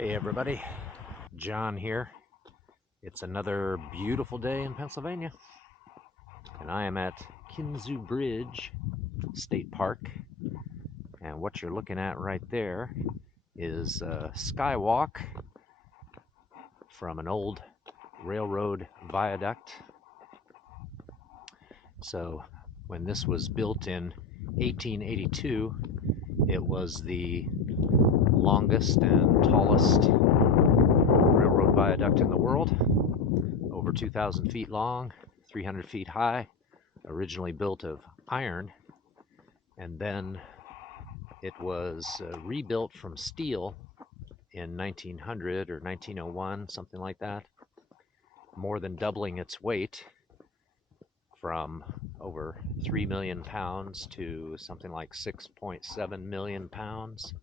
Hey everybody, John here. It's another beautiful day in Pennsylvania, and I am at Kinzua Bridge State Park. And what you're looking at right there is a skywalk from an old railroad viaduct. So when this was built in 1882, it was the longest and tallest railroad viaduct in the world. Over 2,000 feet long, 300 feet high, originally built of iron, and then it was rebuilt from steel in 1900 or 1901, something like that, more than doubling its weight from over 3 million pounds to something like 6.7 million pounds.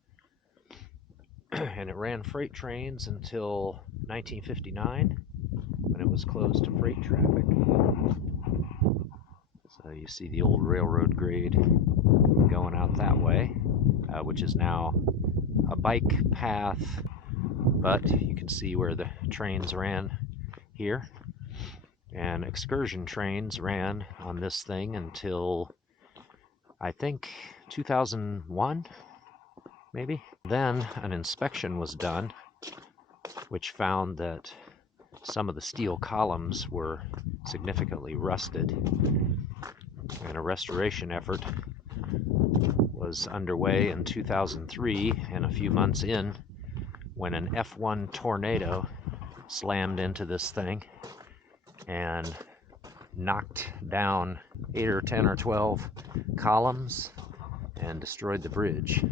And it ran freight trains until 1959, when it was closed to freight traffic. So you see the old railroad grade going out that way, which is now a bike path, but you can see where the trains ran here. And excursion trains ran on this thing until, I think, 2001, maybe. Then an inspection was done, which found that some of the steel columns were significantly rusted, and a restoration effort was underway in 2003, and a few months in, when an F1 tornado slammed into this thing and knocked down 8 or 10 or 12 columns and destroyed the bridge.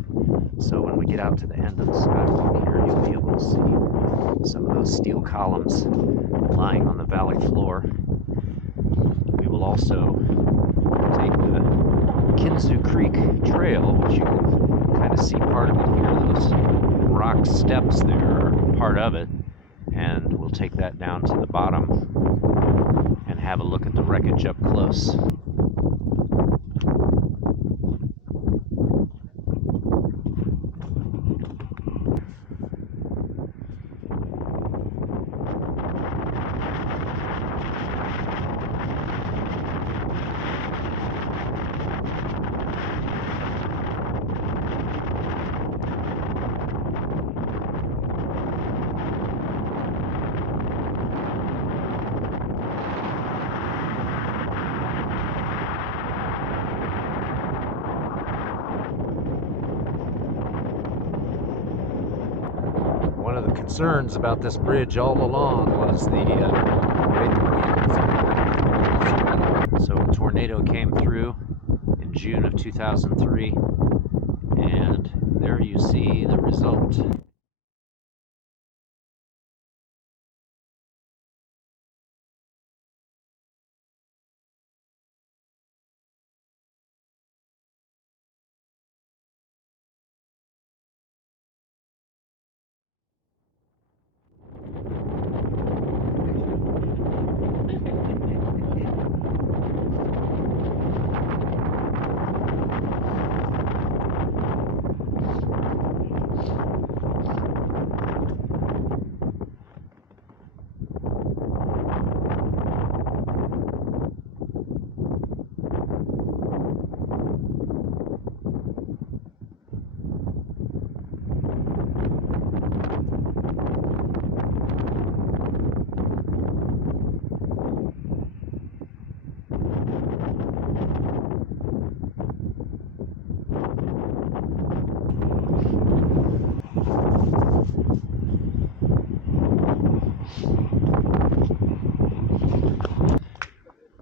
So when we get out to the end of the skywalk here, you'll be able to see some of those steel columns lying on the valley floor. We will also take the Kinzua Creek Trail, which you can kind of see part of it here. Those rock steps there are part of it, and we'll take that down to the bottom and have a look at the wreckage up close. One of the concerns about this bridge all along was the way the vehicles. So a tornado came through in June of 2003, and there you see the result.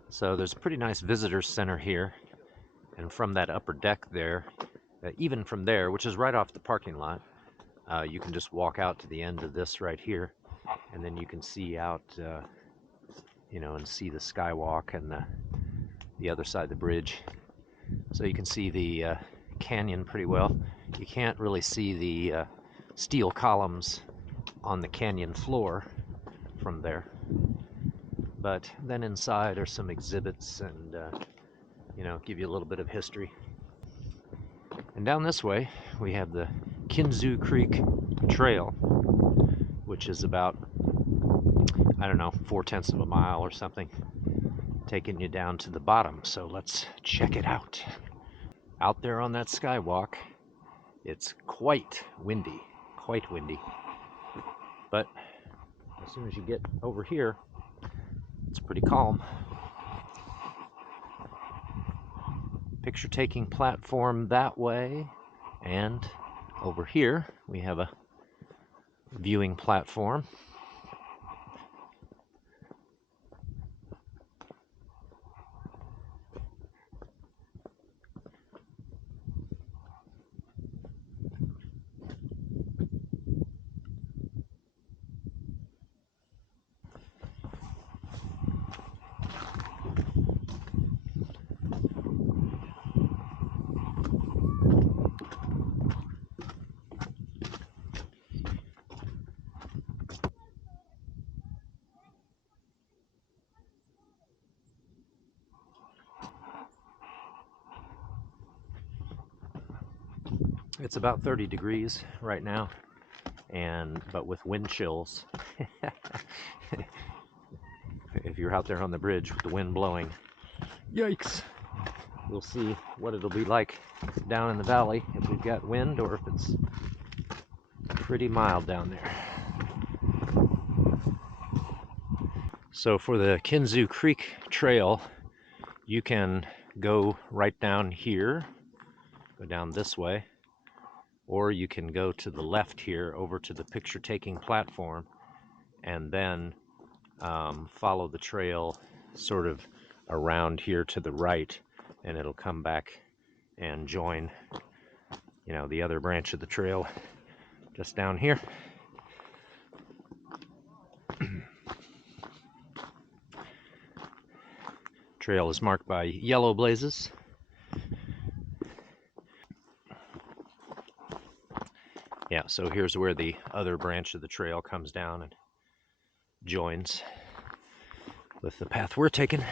So there's a pretty nice visitor center here, and from that upper deck there, even from there, which is right off the parking lot, you can just walk out to the end of this right here, and then you can see out, and see the skywalk and the other side of the bridge. So you can see the canyon pretty well. You can't really see the steel columns on the canyon floor from there. But then inside are some exhibits and, give you a little bit of history. And down this way, we have the Kinzua Creek Trail. which is about, I don't know, 4/10 of a mile or something, taking you down to the bottom. So let's check it out. Out there on that skywalk, it's quite windy, but as soon as you get over here, it's pretty calm. Picture taking platform that way, and over here we have a viewing platform. It's about 30 degrees right now, but with wind chills. If you're out there on the bridge with the wind blowing, yikes! We'll see what it'll be like down in the valley if we've got wind or if it's pretty mild down there. So for the Kinzua Creek Trail, you can go right down here, go down this way, or you can go to the left here over to the picture taking platform and then follow the trail sort of around here to the right, and it'll come back and join, you know, the other branch of the trail just down here. Trail is marked by yellow blazes. Yeah, so here's where the other branch of the trail comes down and joins with the path we're taking.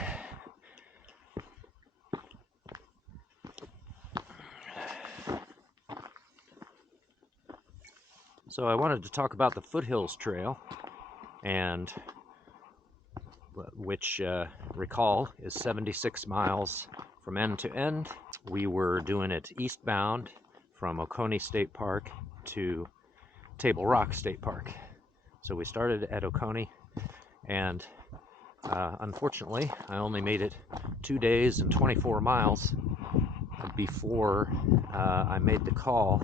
So I wanted to talk about the Foothills Trail, and which, recall, is 76 miles from end to end. We were doing it eastbound from Oconee State Park to Table Rock State Park. So we started at Oconee, and unfortunately, I only made it 2 days and 24 miles before I made the call.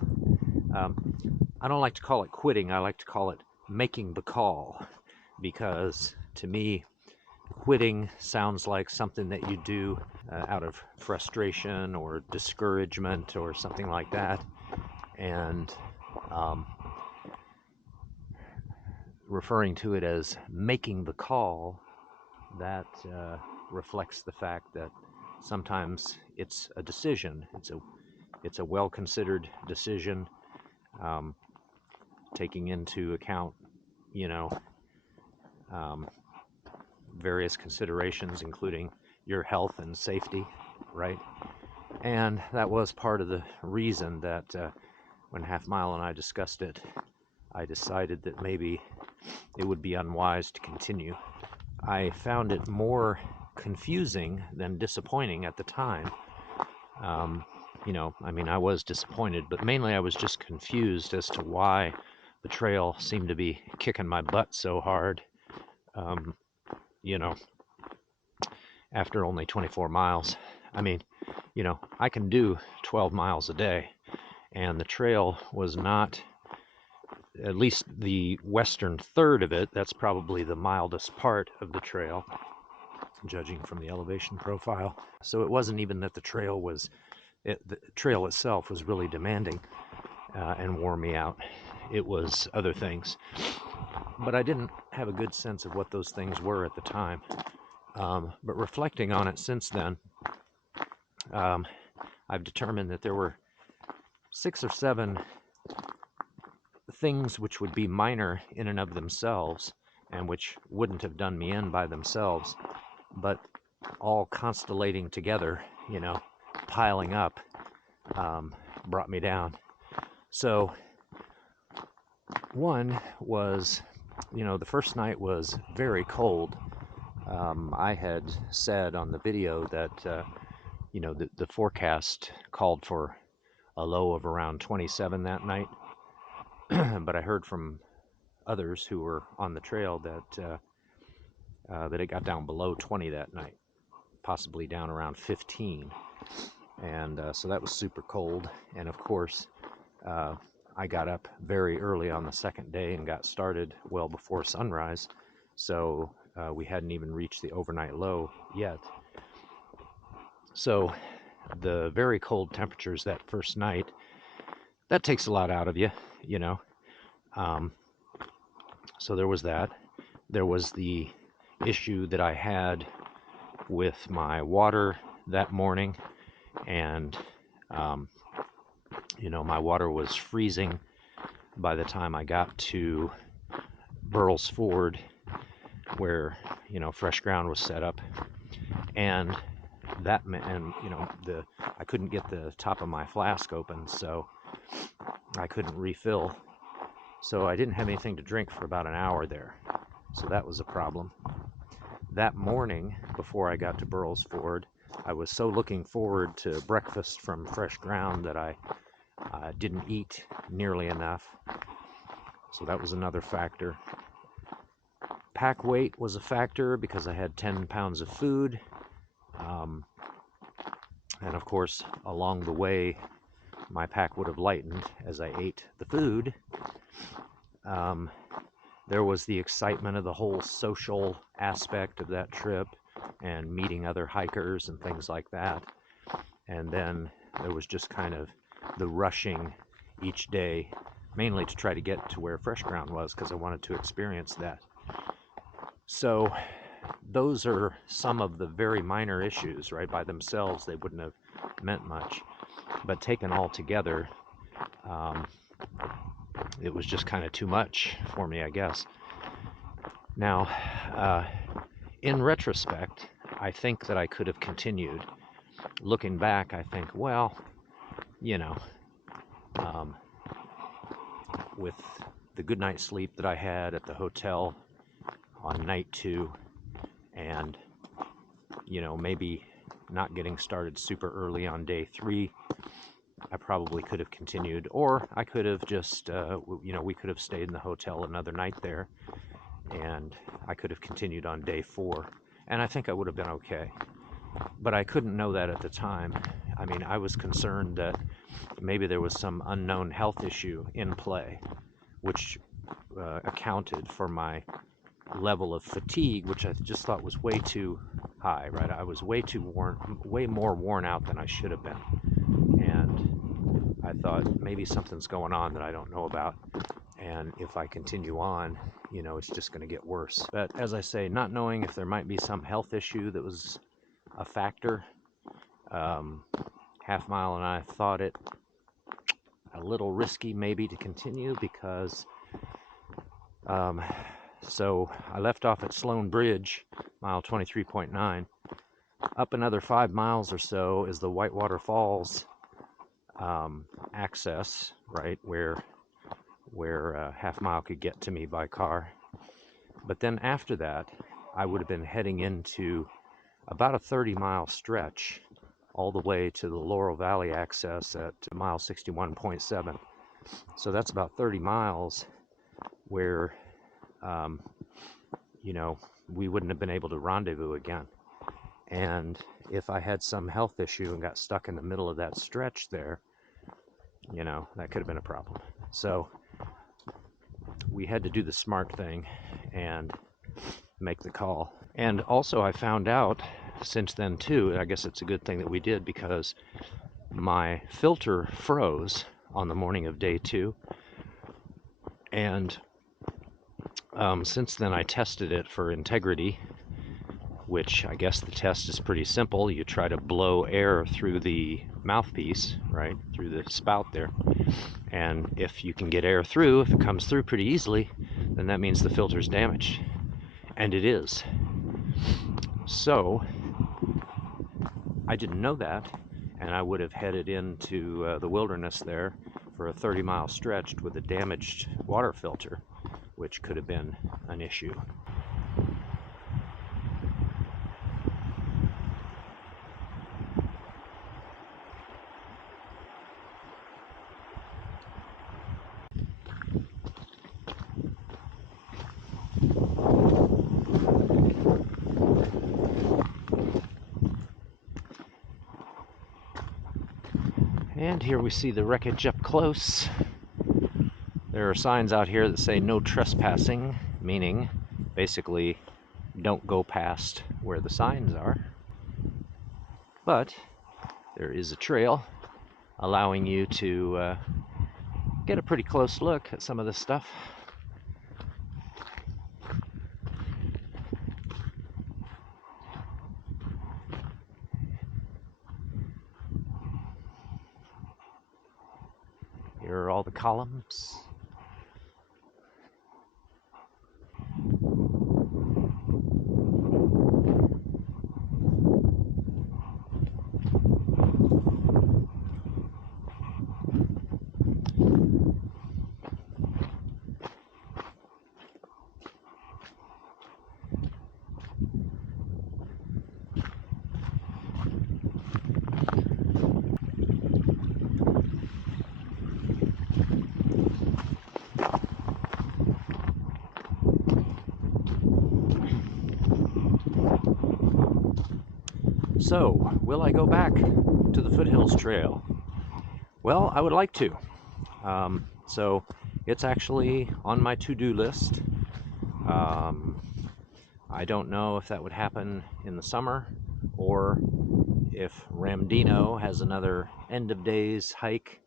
I don't like to call it quitting, I like to call it making the call, because to me, quitting sounds like something that you do out of frustration or discouragement or something like that. And referring to it as making the call, that reflects the fact that sometimes it's a decision. It's a well-considered decision, taking into account, you know, various considerations, including your health and safety, right? And that was part of the reason that when Half Mile and I discussed it, I decided that maybe it would be unwise to continue. I found it more confusing than disappointing at the time. You know, I mean, I was disappointed, but mainly I was just confused as to why the trail seemed to be kicking my butt so hard, you know, after only 24 miles. I mean, you know, I can do 12 miles a day, and the trail was not, at least the western third of it, that's probably the mildest part of the trail, judging from the elevation profile. So it wasn't even that the trail itself was really demanding and wore me out. It was other things. But I didn't have a good sense of what those things were at the time. But reflecting on it since then, I've determined that there were 6 or 7 things which would be minor in and of themselves and which wouldn't have done me in by themselves, but all constellating together, you know, piling up, brought me down. So one was You know, the first night was very cold. I had said on the video that, you know, the forecast called for a low of around 27 that night. But I heard from others who were on the trail that it got down below 20 that night, possibly down around 15. And so that was super cold. And of course, I got up very early on the second day and got started well before sunrise. So we hadn't even reached the overnight low yet. So the very cold temperatures that first night, that takes a lot out of you, you know. So there was that. There was the issue that I had with my water that morning, and you know, my water was freezing by the time I got to Burles Ford, where, you know, fresh ground was set up, and that meant, and you know, I couldn't get the top of my flask open, so I couldn't refill. So I didn't have anything to drink for about an hour there. So that was a problem. That morning, before I got to Burles Ford, I was so looking forward to breakfast from fresh ground that I didn't eat nearly enough. So that was another factor. Pack weight was a factor because I had 10 pounds of food. And of course, along the way, my pack would have lightened as I ate the food. There was the excitement of the whole social aspect of that trip and meeting other hikers and things like that. And then there was just kind of the rushing each day, mainly to try to get to where fresh ground was because I wanted to experience that. So those are some of the very minor issues, right? By themselves, they wouldn't have meant much. But taken all together, it was just kind of too much for me, I guess. Now, in retrospect, I think that I could have continued. Looking back, I think, well, you know, with the good night's sleep that I had at the hotel on night 2, and, you know, maybe not getting started super early on day 3, I probably could have continued, or I could have just, you know, we could have stayed in the hotel another night there, and I could have continued on day 4, and I think I would have been okay. But I couldn't know that at the time. I mean, I was concerned that maybe there was some unknown health issue in play, which accounted for my level of fatigue, which I just thought was way too high, right? I was way more worn out than I should have been. And I thought maybe something's going on that I don't know about. And if I continue on, you know, it's just going to get worse. But as I say, not knowing if there might be some health issue that was a factor, Half Mile and I thought it a little risky maybe to continue because so I left off at Sloan Bridge, mile 23.9. Up another 5 miles or so is the Whitewater Falls access, right, where Half Mile could get to me by car. But then after that, I would have been heading into about a 30-mile stretch all the way to the Laurel Valley access at mile 61.7. So that's about 30 miles where, you know, we wouldn't have been able to rendezvous again. And if I had some health issue and got stuck in the middle of that stretch there, you know, that could have been a problem. So we had to do the smart thing and make the call. And also I found out since then too, I guess it's a good thing that we did, because my filter froze on the morning of day 2. And since then I tested it for integrity, which I guess the test is pretty simple. You try to blow air through the mouthpiece, right, through the spout there. And if you can get air through, if it comes through pretty easily, then that means the filter's damaged. And it is. So I didn't know that, and I would have headed into the wilderness there for a 30-mile stretch with a damaged water filter. which could have been an issue. And here we see the wreckage up close. There are signs out here that say no trespassing, meaning basically don't go past where the signs are. But there is a trail allowing you to get a pretty close look at some of this stuff. Here are all the columns. So, will I go back to the Foothills Trail? Well, I would like to. So, it's actually on my to-do list. I don't know if that would happen in the summer or if Ramdino has another end of days hike,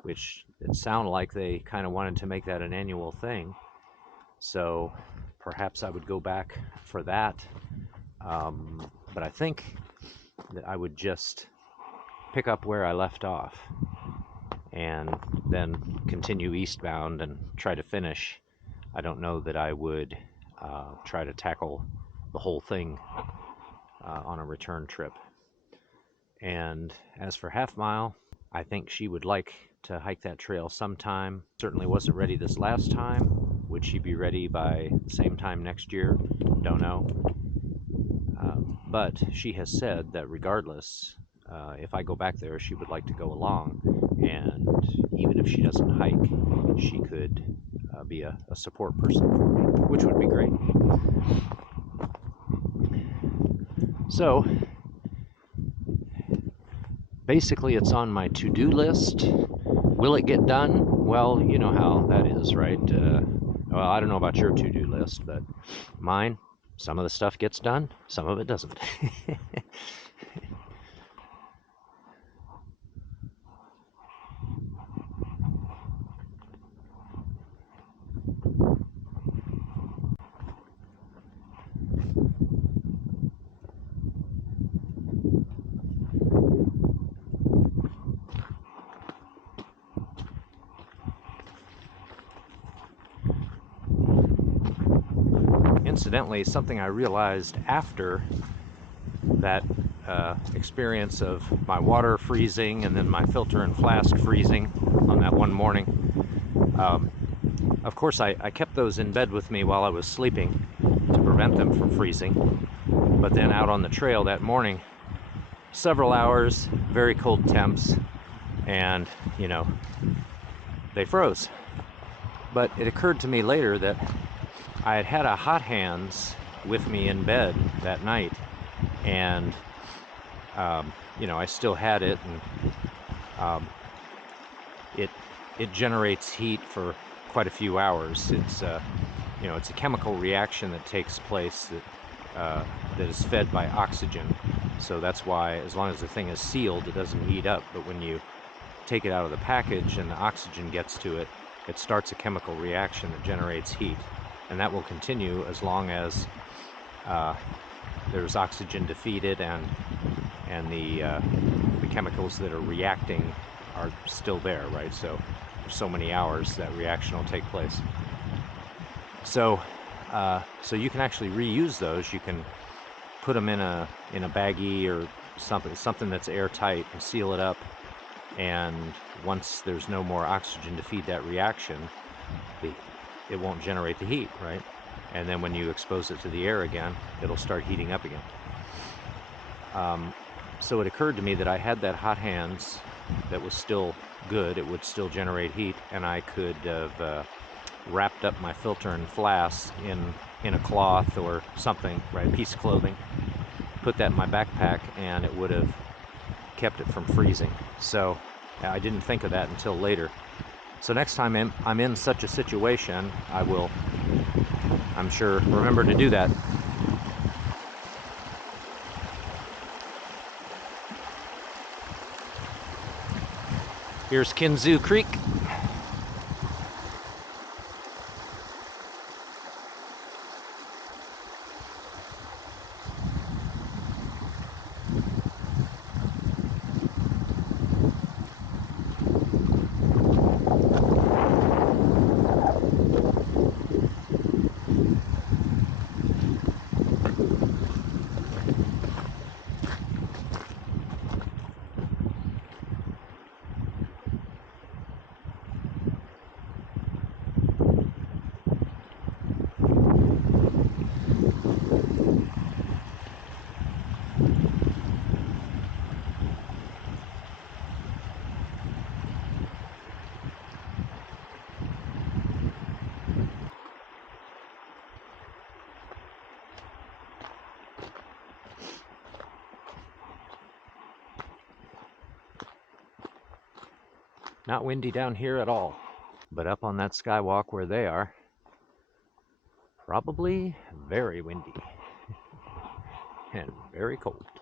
which it sounded like they kind of wanted to make that an annual thing. So perhaps I would go back for that. But I think that I would just pick up where I left off and then continue eastbound and try to finish. I don't know that I would try to tackle the whole thing on a return trip. And as for Half Mile, I think she would like to hike that trail sometime. Certainly wasn't ready this last time. Would she be ready by the same time next year? Don't know. But she has said that regardless, if I go back there, she would like to go along. And even if she doesn't hike, she could be a support person for me, which would be great. So, basically it's on my to-do list. Will it get done? Well, you know how that is, right? Well, I don't know about your to-do list, but mine, some of the stuff gets done, some of it doesn't. Incidentally, something I realized after that experience of my water freezing and then my filter and flask freezing on that one morning. Of course, I kept those in bed with me while I was sleeping to prevent them from freezing. But then out on the trail that morning, several hours, very cold temps, and, you know, they froze. But it occurred to me later that I had had a hot hands with me in bed that night, and you know, I still had it, and it generates heat for quite a few hours. It's you know, it's a chemical reaction that takes place that is fed by oxygen. So that's why, as long as the thing is sealed, it doesn't heat up. But when you take it out of the package and the oxygen gets to it, it starts a chemical reaction that generates heat. And that will continue as long as there's oxygen to feed it, and the chemicals that are reacting are still there, right? So for so many hours that reaction will take place. So so you can actually reuse those. You can put them in a baggie or something that's airtight and seal it up. And once there's no more oxygen to feed that reaction, it won't generate the heat, right? And then when you expose it to the air again, it'll start heating up again. So it occurred to me that I had that hot hands that was still good. It would still generate heat, and I could have wrapped up my filter and flask in a cloth or something, right, a piece of clothing, put that in my backpack, and it would have kept it from freezing. So I didn't think of that until later. So next time I'm in such a situation, I will, I'm sure, remember to do that. Here's Kinzua Creek. Not windy down here at all, but up on that skywalk where they are, probably very windy and very cold.